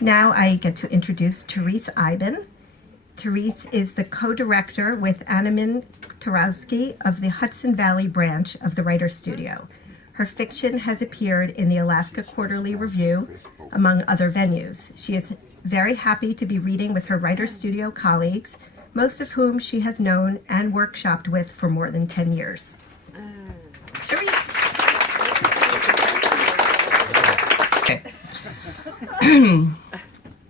Now I get to introduce Therese Eiben. Therese is the co-director with Annemin Tarowski of the Hudson Valley branch of the Writer's Studio. Her fiction has appeared in the Alaska Quarterly Review, among other venues. She is very happy to be reading with her Writer's Studio colleagues, most of whom she has known and workshopped with for more than 10 years. Therese. Okay.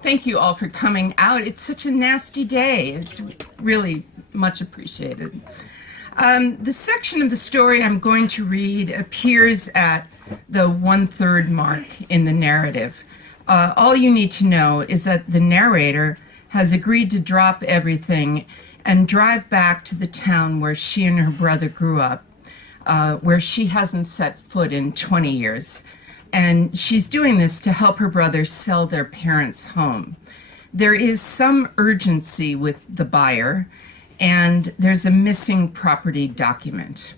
Thank you all for coming out. It's such a nasty day. It's really much appreciated. The section of the story I'm going to read appears at the 1/3 mark in the narrative. All you need to know is that the narrator has agreed to drop everything and drive back to the town where she and her brother grew up, where she hasn't set foot in 20 years. And she's doing this to help her brother sell their parents' home. There is some urgency with the buyer, and there's a missing property document.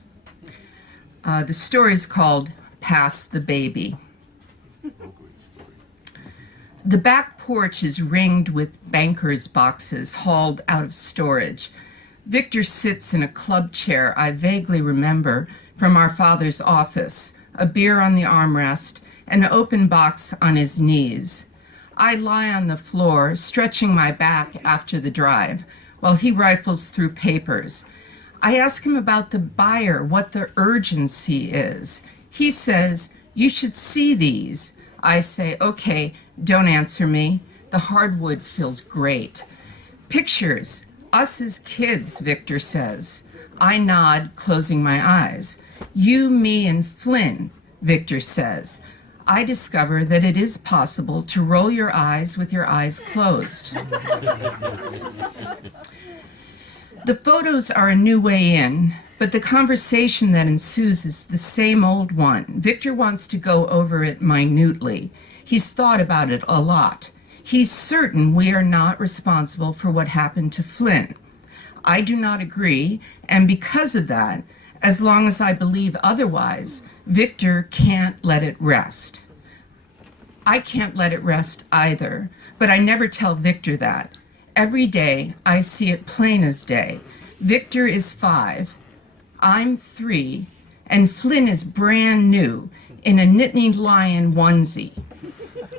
The story is called Pass the Baby. The back porch is ringed with bankers' boxes hauled out of storage. Victor sits in a club chair I vaguely remember from our father's office, a beer on the armrest, an open box on his knees. I lie on the floor, stretching my back after the drive, while he rifles through papers. I ask him about the buyer, what the urgency is. He says, "You should see these." I say, "Okay, don't answer me. The hardwood feels great." "Pictures, us as kids," Victor says. I nod, closing my eyes. "You, me, and Flynn," Victor says. I discover that it is possible to roll your eyes with your eyes closed. The photos are a new way in, but the conversation that ensues is the same old one. Victor wants to go over it minutely. He's thought about it a lot. He's certain we are not responsible for what happened to Flynn. I do not agree, and because of that, as long as I believe otherwise, Victor can't let it rest. I can't let it rest either, but I never tell Victor that. Every day, I see it plain as day. Victor is 5, I'm 3, and Flynn is brand new in a Nittany Lion onesie.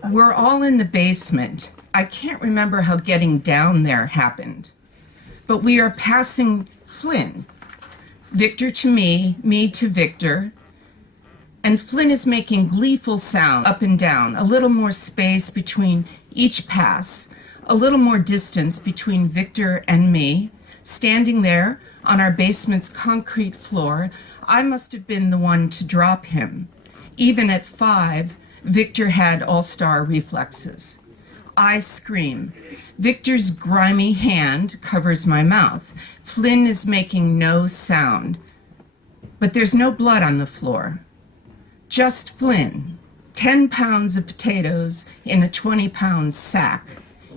We're all in the basement. I can't remember how getting down there happened. But we are passing Flynn. Victor to me to Victor, and Flynn is making gleeful sound up and down, a little more space between each pass, a little more distance between Victor and me. Standing there on our basement's concrete floor, I must have been the one to drop him. Even at 5, Victor had all-star reflexes. I scream. Victor's grimy hand covers my mouth. Flynn is making no sound. But there's no blood on the floor. Just Flynn, 10 pounds of potatoes in a 20-pound sack,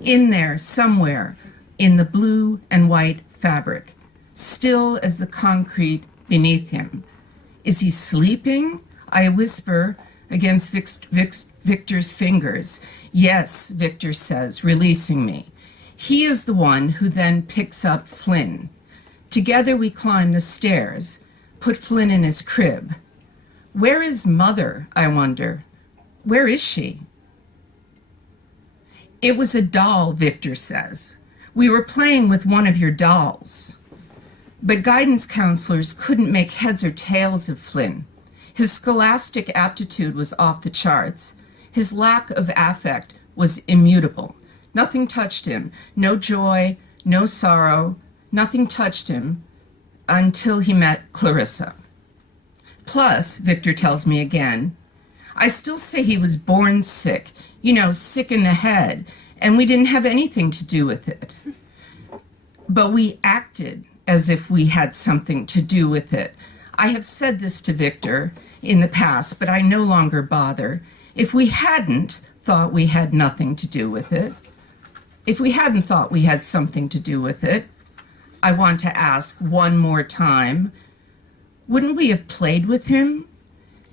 in there somewhere in the blue and white fabric, still as the concrete beneath him. Is he sleeping? I whisper against Victor's fingers. Yes, Victor says, releasing me. He is the one who then picks up Flynn. Together we climb the stairs, put Flynn in his crib. Where is Mother, I wonder? Where is she? It was a doll, Victor says. We were playing with one of your dolls. But guidance counselors couldn't make heads or tails of Flynn. His scholastic aptitude was off the charts. His lack of affect was immutable. Nothing touched him. No joy, no sorrow. Nothing touched him until he met Clarissa. Plus, Victor tells me again, I still say he was born sick, sick in the head, and we didn't have anything to do with it. But we acted as if we had something to do with it. I have said this to Victor in the past, but I no longer bother. If we hadn't thought we had nothing to do with it, if we hadn't thought we had something to do with it, I want to ask one more time, wouldn't we have played with him?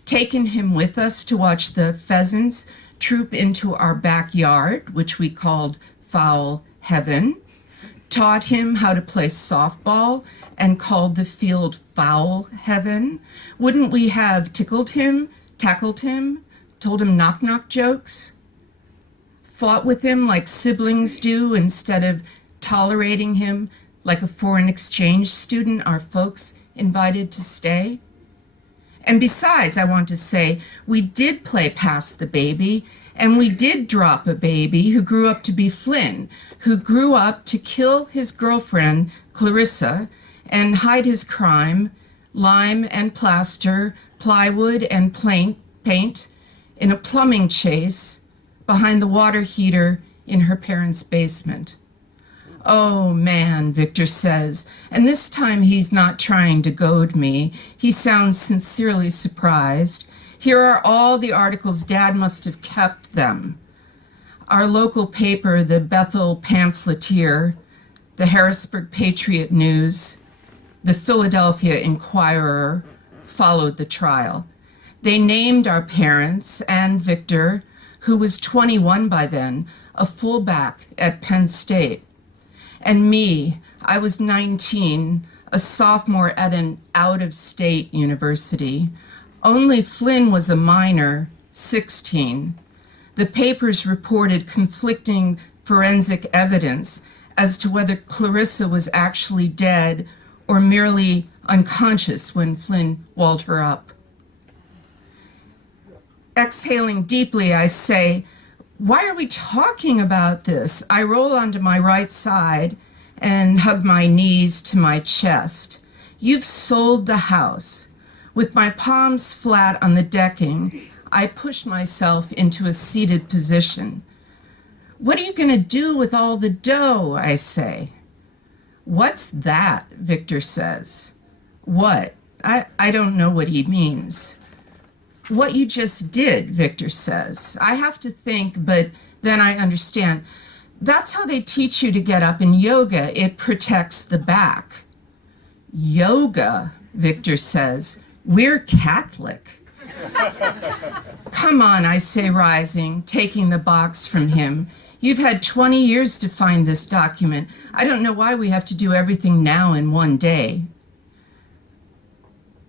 Taken him with us to watch the pheasants, troop into our backyard, which we called Foul Heaven, taught him how to play softball and called the field Foul Heaven? Wouldn't we have tickled him, tackled him, told him knock-knock jokes, fought with him like siblings do instead of tolerating him like a foreign exchange student our folks invited to stay? And besides, I want to say, we did play Pass the Baby, and we did drop a baby who grew up to be Flynn, who grew up to kill his girlfriend, Clarissa, and hide his crime, lime and plaster, plywood and paint, in a plumbing chase behind the water heater in her parents' basement. Oh man, Victor says, and this time he's not trying to goad me. He sounds sincerely surprised. Here are all the articles. Dad must have kept them. Our local paper, the Bethel Pamphleteer, the Harrisburg Patriot News, the Philadelphia Inquirer followed the trial. They named our parents and Victor, who was 21 by then, a fullback at Penn State. And me, I was 19, a sophomore at an out-of-state university. Only Flynn was a minor, 16. The papers reported conflicting forensic evidence as to whether Clarissa was actually dead or merely unconscious when Flynn walled her up. Exhaling deeply, I say, "Why are we talking about this?" I roll onto my right side and hug my knees to my chest. You've sold the house. With my palms flat on the decking, I push myself into a seated position. "What are you going to do with all the dough?" I say. "What's that?" Victor says. "What?" I don't know what he means. "What you just did," Victor says. I have to think, but then I understand. That's how they teach you to get up in yoga. It protects the back. Yoga, Victor says. We're Catholic. Come on, I say, rising, taking the box from him. You've had 20 years to find this document. I don't know why we have to do everything now in one day.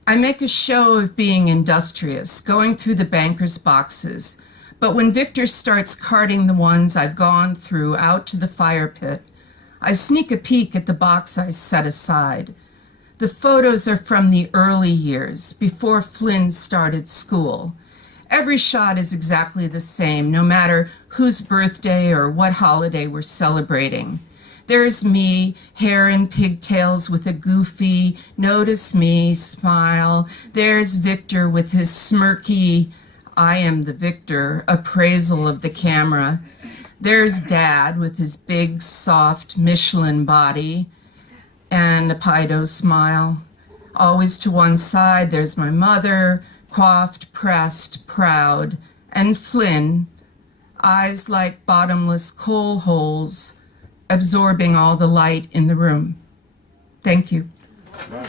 I make a show of being industrious, going through the banker's boxes. But when Victor starts carting the ones I've gone through out to the fire pit, I sneak a peek at the box I set aside. The photos are from the early years, before Flynn started school. Every shot is exactly the same, no matter whose birthday or what holiday we're celebrating. There's me, hair in pigtails with a goofy, notice me, smile. There's Victor with his smirky, I am the victor, appraisal of the camera. There's Dad with his big, soft Michelin body and a Pido smile. Always to one side, there's my mother, coiffed, pressed, proud, and Flynn, eyes like bottomless coal holes, absorbing all the light in the room. Thank you. Wow.